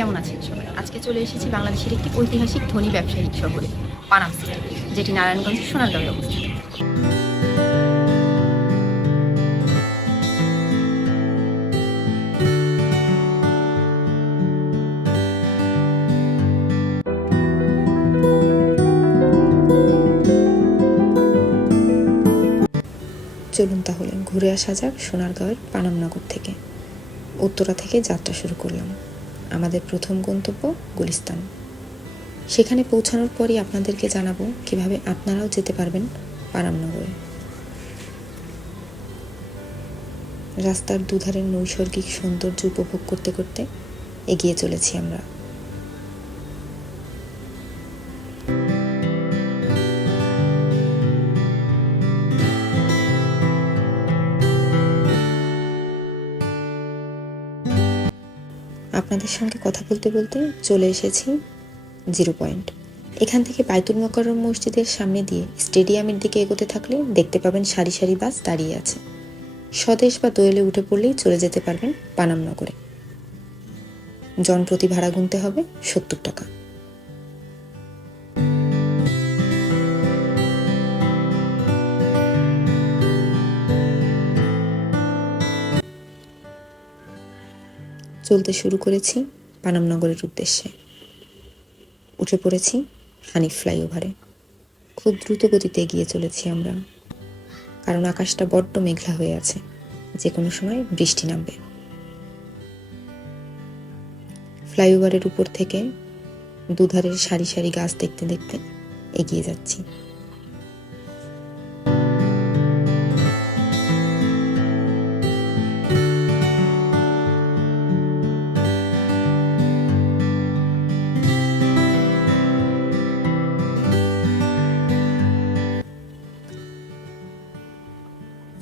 কেমন আছেন সবাই? আজকে চলে এসেছি বাংলাদেশের একটি ঐতিহাসিক ধনী ব্যবসায়িক শহরে পানাম সিটি, যেটি নারায়ণগঞ্জের সোনারগাঁয়ে অবস্থিত। চলুন তাহলে ঘুরে আসা যাক সোনারগাঁওয়ের পানামনগর থেকে। উত্তরা থেকে যাত্রা শুরু করলাম। আমাদের প্রথম গন্তব্য গুলিস্তান। সেখানে পৌঁছানোর পরই আপনাদেরকে জানাবো কিভাবে আপনারাও যেতে পারবেন পানামনগরে। রাস্তার দুধারের নৈসর্গিক সৌন্দর্য উপভোগ করতে করতে এগিয়ে চলেছি আমরা। আপনাদের সঙ্গে কথা বলতে বলতে চলে এসেছি জিরো পয়েন্ট। এখান থেকে বাইতুল মোকাররম মসজিদের সামনে দিয়ে স্টেডিয়ামের দিকে এগোতে থাকলে দেখতে পাবেন সারি সারি বাস দাঁড়িয়ে আছে। স্বদেশ বা দোয়েলে উঠে পড়লেই চলে যেতে পারবেন পানামনগরে। জনপ্রতি ভাড়া গুনতে হবে 70 টাকা। চলতে শুরু করেছি পানামনগরের উদ্দেশ্যে। উঠে পড়েছি হানিফ ফ্লাইওভারে। খুব দ্রুত গতিতে এগিয়ে চলেছি আমরা, কারণ আকাশটা বড্ড মেঘলা হয়ে আছে, যে কোনো সময় বৃষ্টি নামবে। ফ্লাইওভারের উপর থেকে দুধারের সারি সারি গাছ দেখতে দেখতে এগিয়ে যাচ্ছি।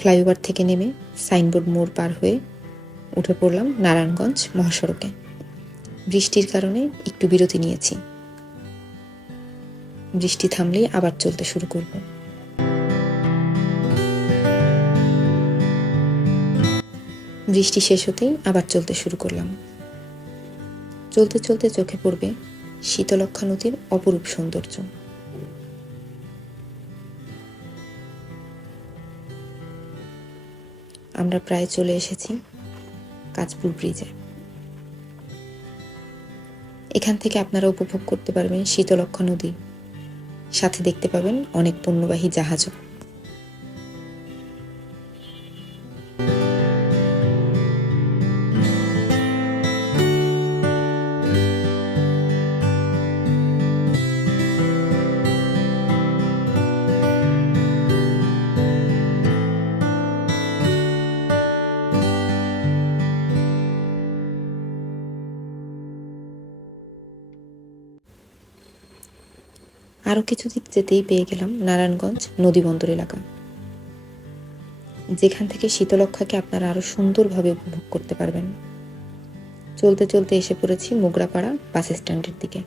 ফ্লাইওভার থেকে নেমে সাইনবোর্ড মোড় পার হয়ে উঠে পড়লাম নারায়ণগঞ্জ মহাসড়কে। বৃষ্টির কারণে একটু বিরতি নিয়েছি। বৃষ্টি থামলেই আবার চলতে শুরু করব। বৃষ্টি শেষ হতেই আবার চলতে শুরু করলাম। চলতে চলতে চোখে পড়বে শীতলক্ষ্যা নদীর অপরূপ সৌন্দর্য। আমরা প্রায় চলে এসেছি কাঁচপুর ব্রিজে। এখান থেকে আপনারা উপভোগ করতে পারবেন শীতলক্ষ্যা নদী, সাথে দেখতে পাবেন অনেক পণ্যবাহী জাহাজও। আরো কিছু দিক যেতেই পেয়ে গেলাম নারায়ণগঞ্জ নদীবন্দর এলাকা, যেখান থেকে শীতলক্ষ্যাকে আপনারা আরো সুন্দরভাবে উপভোগ করতে পারবেন। চলতে চলতে এসে পড়েছি মোগরাপাড়া বাস স্ট্যান্ডের দিকে।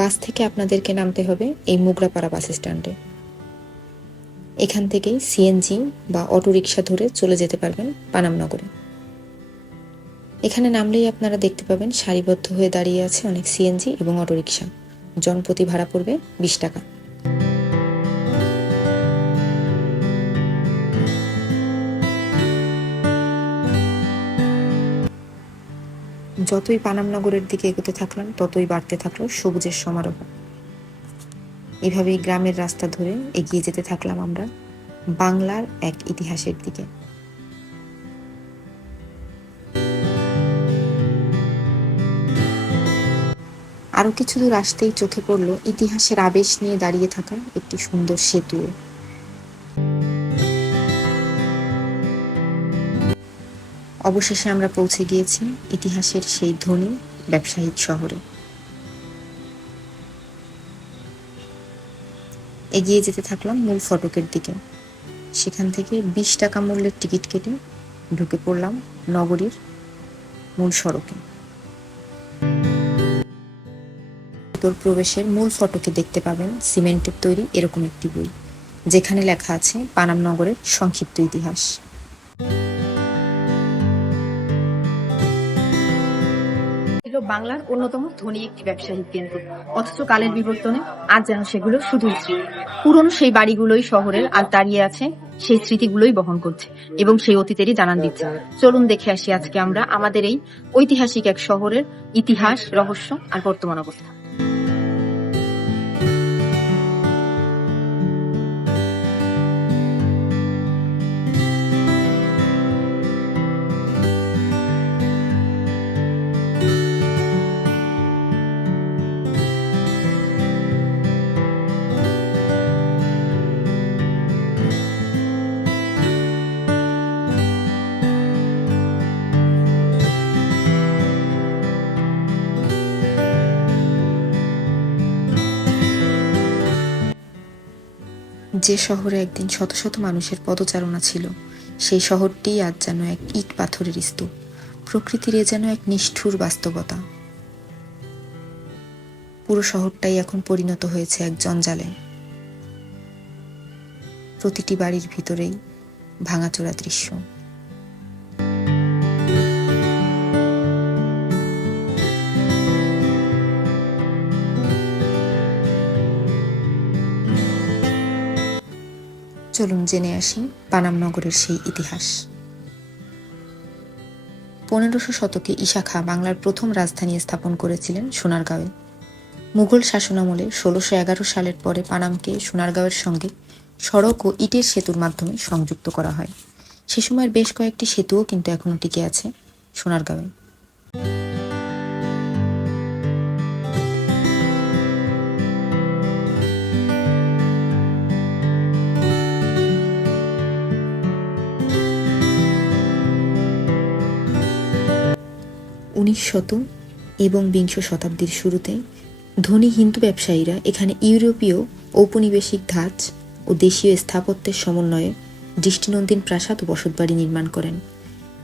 বাস থেকে আপনাদেরকে নামতে হবে এই মোগরাপাড়া বাস স্ট্যান্ডে। এখান থেকেই সিএনজি বা অটোরিকশা ধরে চলে যেতে পারবেন পানামনগরে। এখানে নামলেই আপনারা দেখতে পাবেন সারিবদ্ধ হয়ে দাঁড়িয়ে আছে অনেক সিএনজি এবং অটোরিকশা। জনপ্রতি ভাড়া পড়বে 20 টাকা। যতই পানামনগরের দিকে এগোতে থাকলাম ততই বাড়তে থাকলো সবুজের সমারোহ। এভাবেই গ্রামের রাস্তা ধরে এগিয়ে যেতে থাকলাম আমরা বাংলার এক ইতিহাসের দিকে। আরো কিছু দূর আসতেই চোখে পড়লো ইতিহাসের আবেশ নিয়ে দাঁড়িয়ে থাকা একটি সুন্দর সেতু। অবশেষে আমরা পৌঁছে গিয়েছি ইতিহাসের সেই ধনী ব্যবসায়িক শহরে। এগিয়ে যেতে থাকলাম মূল ফটকের দিকে। সেখান থেকে 20 টাকা মূল্যের টিকিট কেটে ঢুকে পড়লাম নগরীর মূল সড়কে। প্রবেশের মূল ফটকে দেখতে পাবেন সিমেন্টের তৈরি এরকম একটি বই, যেখানে লেখা আছে পানামনগরের সংক্ষিপ্ত ইতিহাস। বাংলার অন্যতম ধনী একটি ব্যবসায়িক কেন্দ্র, অথচ কালের বিবর্তনে আজ যেন সেগুলো শুধুই স্মৃতি। পুরনো সেই বাড়িগুলোই শহরের আর দাঁড়িয়ে আছে, সেই স্মৃতিগুলোই বহন করছে এবং সেই অতীতেরই জানান দিচ্ছে। চলুন দেখে আসি আজকে আমরা আমাদের এই ঐতিহাসিক এক শহরের ইতিহাস, রহস্য আর বর্তমান অবস্থা। যে শহরে একদিন শত শত মানুষের পদচারণা ছিল, সেই শহরটিই আজ যেন এক ইট পাথরের স্তূপ। প্রকৃতির এ যেন এক নিষ্ঠুর বাস্তবতা। পুরো শহরটাই এখন পরিণত হয়েছে এক জঞ্জালে। প্রতিটি বাড়ির ভিতরেই ভাঙাচোরা দৃশ্য। চলুন জেনে আসি পানাম নগরের সেই ইতিহাস। 1500 শতকে ঈশা খাঁ বাংলার প্রথম রাজধানী স্থাপন করেছিলেন সোনারগাঁওয়ে। মুঘল শাসনামলে 1611 সালের পরে পানামকে সোনারগাঁওয়ের সঙ্গে সড়ক ও ইটের সেতুর মাধ্যমে সংযুক্ত করা হয়। সে সময়ের বেশ কয়েকটি সেতুও কিন্তু এখনো টিকে আছে সোনারগাঁওয়ে। শত এবং বিংশ শতাব্দীর শুরুতে ধনী হিন্দু ব্যবসায়ীরা এখানে ইউরোপীয় ঔপনিবেশিক ধাঁচ ও দেশীয় স্থাপত্যের সমন্বয়ে দৃষ্টিনন্দন প্রাসাদ ও বসতবাড়ি নির্মাণ করেন।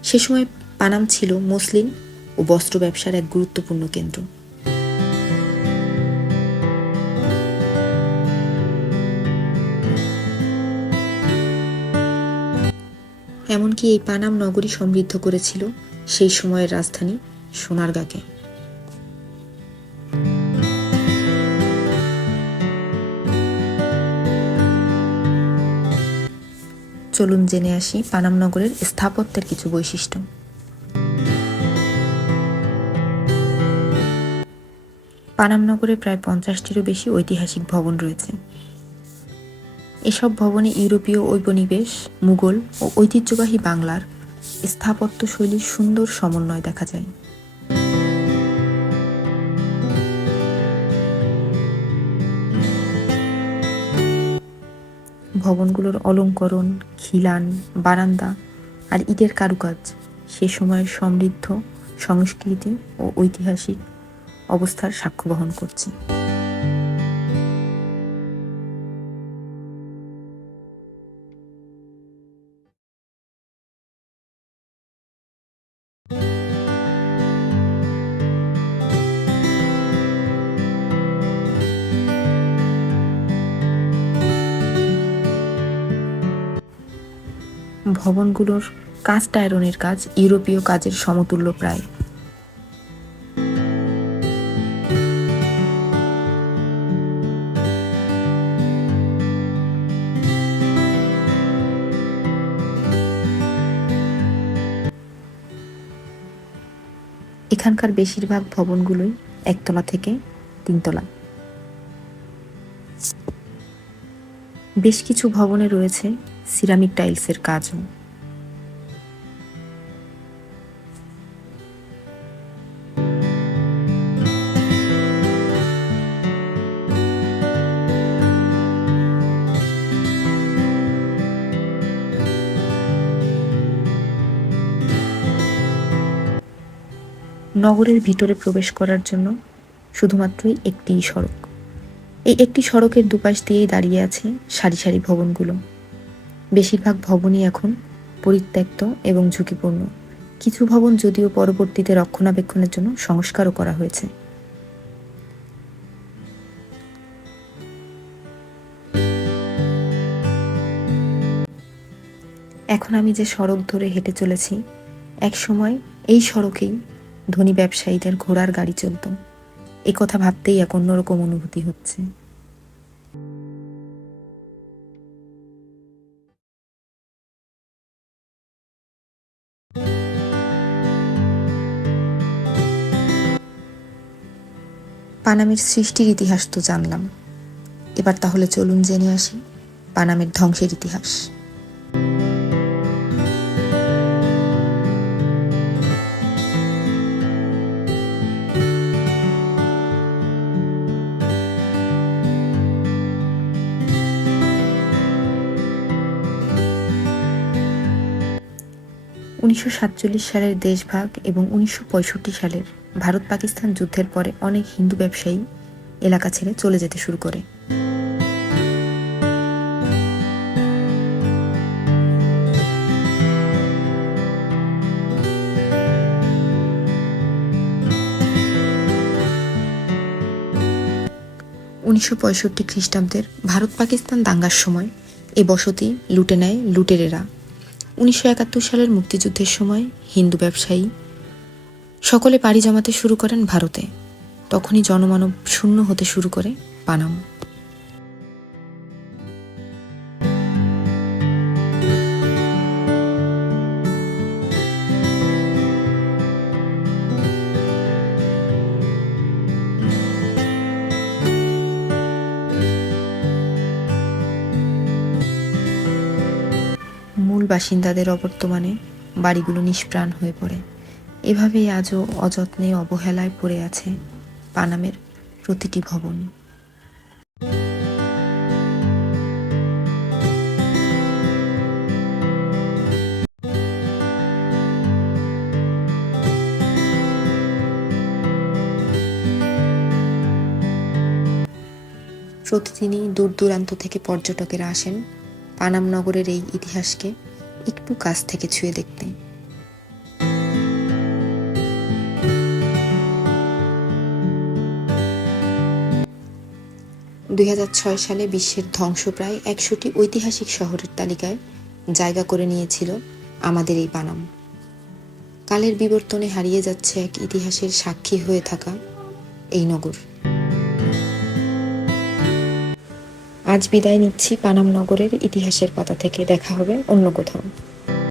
সে সময় পানাম ছিল মসলিন ও বস্ত্র ব্যবসার এক গুরুত্বপূর্ণ কেন্দ্র। এমনকি এই পানাম নগরী সমৃদ্ধ করেছিল সেই সময়ের রাজধানী সোনারগাঁকে। চলুন জেনে আসি পানাম নগরের স্থাপত্যের কিছু বৈশিষ্ট্য। পানাম নগরে প্রায় 50টিরও বেশি ঐতিহাসিক ভবন রয়েছে। এসব ভবনে ইউরোপীয় ঔপনিবেশ, মুঘল ও ঐতিহ্যবাহী বাংলার স্থাপত্য শৈলীর সুন্দর সমন্বয় দেখা যায়। ভবনগুলোর অলঙ্করণ, খিলান, বারান্দা আর ইটের কারুকাজ সে সময়ের সমৃদ্ধ সংস্কৃতি ও ঐতিহাসিক অবস্থার সাক্ষ্য বহন করছে। ভবনগুলোর কাস্ট আয়রনের কাজ ইউরোপীয় কাজের সমতুল্য প্রায়। এখানকার বেশিরভাগ ভবনগুলোই একতলা থেকে 3 তলা। বেশ কিছু ভবনে রয়েছে সিরামিক টাইলসের কাজও। নগরের ভিতরে প্রবেশ করার জন্য শুধুমাত্রই একটিই সড়ক। এই একটি সড়কের দুপাশ দিয়েই দাঁড়িয়ে আছে সারি সারি ভবনগুলো। বেশিরভাগ ভবনই এখন পরিত্যক্ত এবং ঝুঁকিপূর্ণ। কিছু ভবন যদিও পরবর্তীতে রক্ষণাবেক্ষণের জন্য সংস্কারও করা হয়েছে। এখন আমি যে সড়ক ধরে হেঁটে চলেছি, এক সময় এই সড়কেই ধনী ব্যবসায়ীদের ঘোড়ার গাড়ি চলত। এ কথা ভাবতেই এক অন্যরকম অনুভূতি হচ্ছে। পানামের সৃষ্টির ইতিহাস তো জানলাম, এবার তাহলে চলুন জেনে আসি পানামের ধ্বংসের ইতিহাস। উনিশশো সালের দেশভাগ এবং 1965 সালের ভারত পাকিস্তান যুদ্ধের পরে অনেক হিন্দু ব্যবসায়ী এলাকা ছেড়ে চলে যেতে শুরু করে। খ্রিস্টাব্দের ভারত পাকিস্তান দাঙ্গার সময় এ বসতি লুটে নেয় লুটেরেরা। 1971 সালের মুক্তিযুদ্ধের সময় হিন্দু ব্যবসায়ী সকলে পাড়ি জমাতে শুরু করেন ভারতে। তখনই জনমানব শূন্য হতে শুরু করে পানাম। মূল বাসিন্দাদের অবর্তমানে বাড়িগুলো নিষ্প্রাণ হয়ে পড়ে। এভাবেই আজও অযত্নে অবহেলায় পড়ে আছে পানামের প্রতিটি ভবন। প্রতিদিনই দূর দূরান্ত থেকে পর্যটকেরা আসেন পানাম নগরের এই ইতিহাসকে একটু কাছ থেকে ছুঁয়ে দেখতে। 2006 সালে বিশ্বের ধ্বংসপ্রায় 100টি ঐতিহাসিক শহরের তালিকায় জায়গা করে নিয়েছিল আমাদের এই পানাম। কালের বিবর্তনে হারিয়ে যাচ্ছে এক ইতিহাসের সাক্ষী হয়ে থাকা এই নগর। আজ বিদায় নিচ্ছি পানাম নগরের ইতিহাসের পাতা থেকে। দেখা হবে অন্য কোথাও।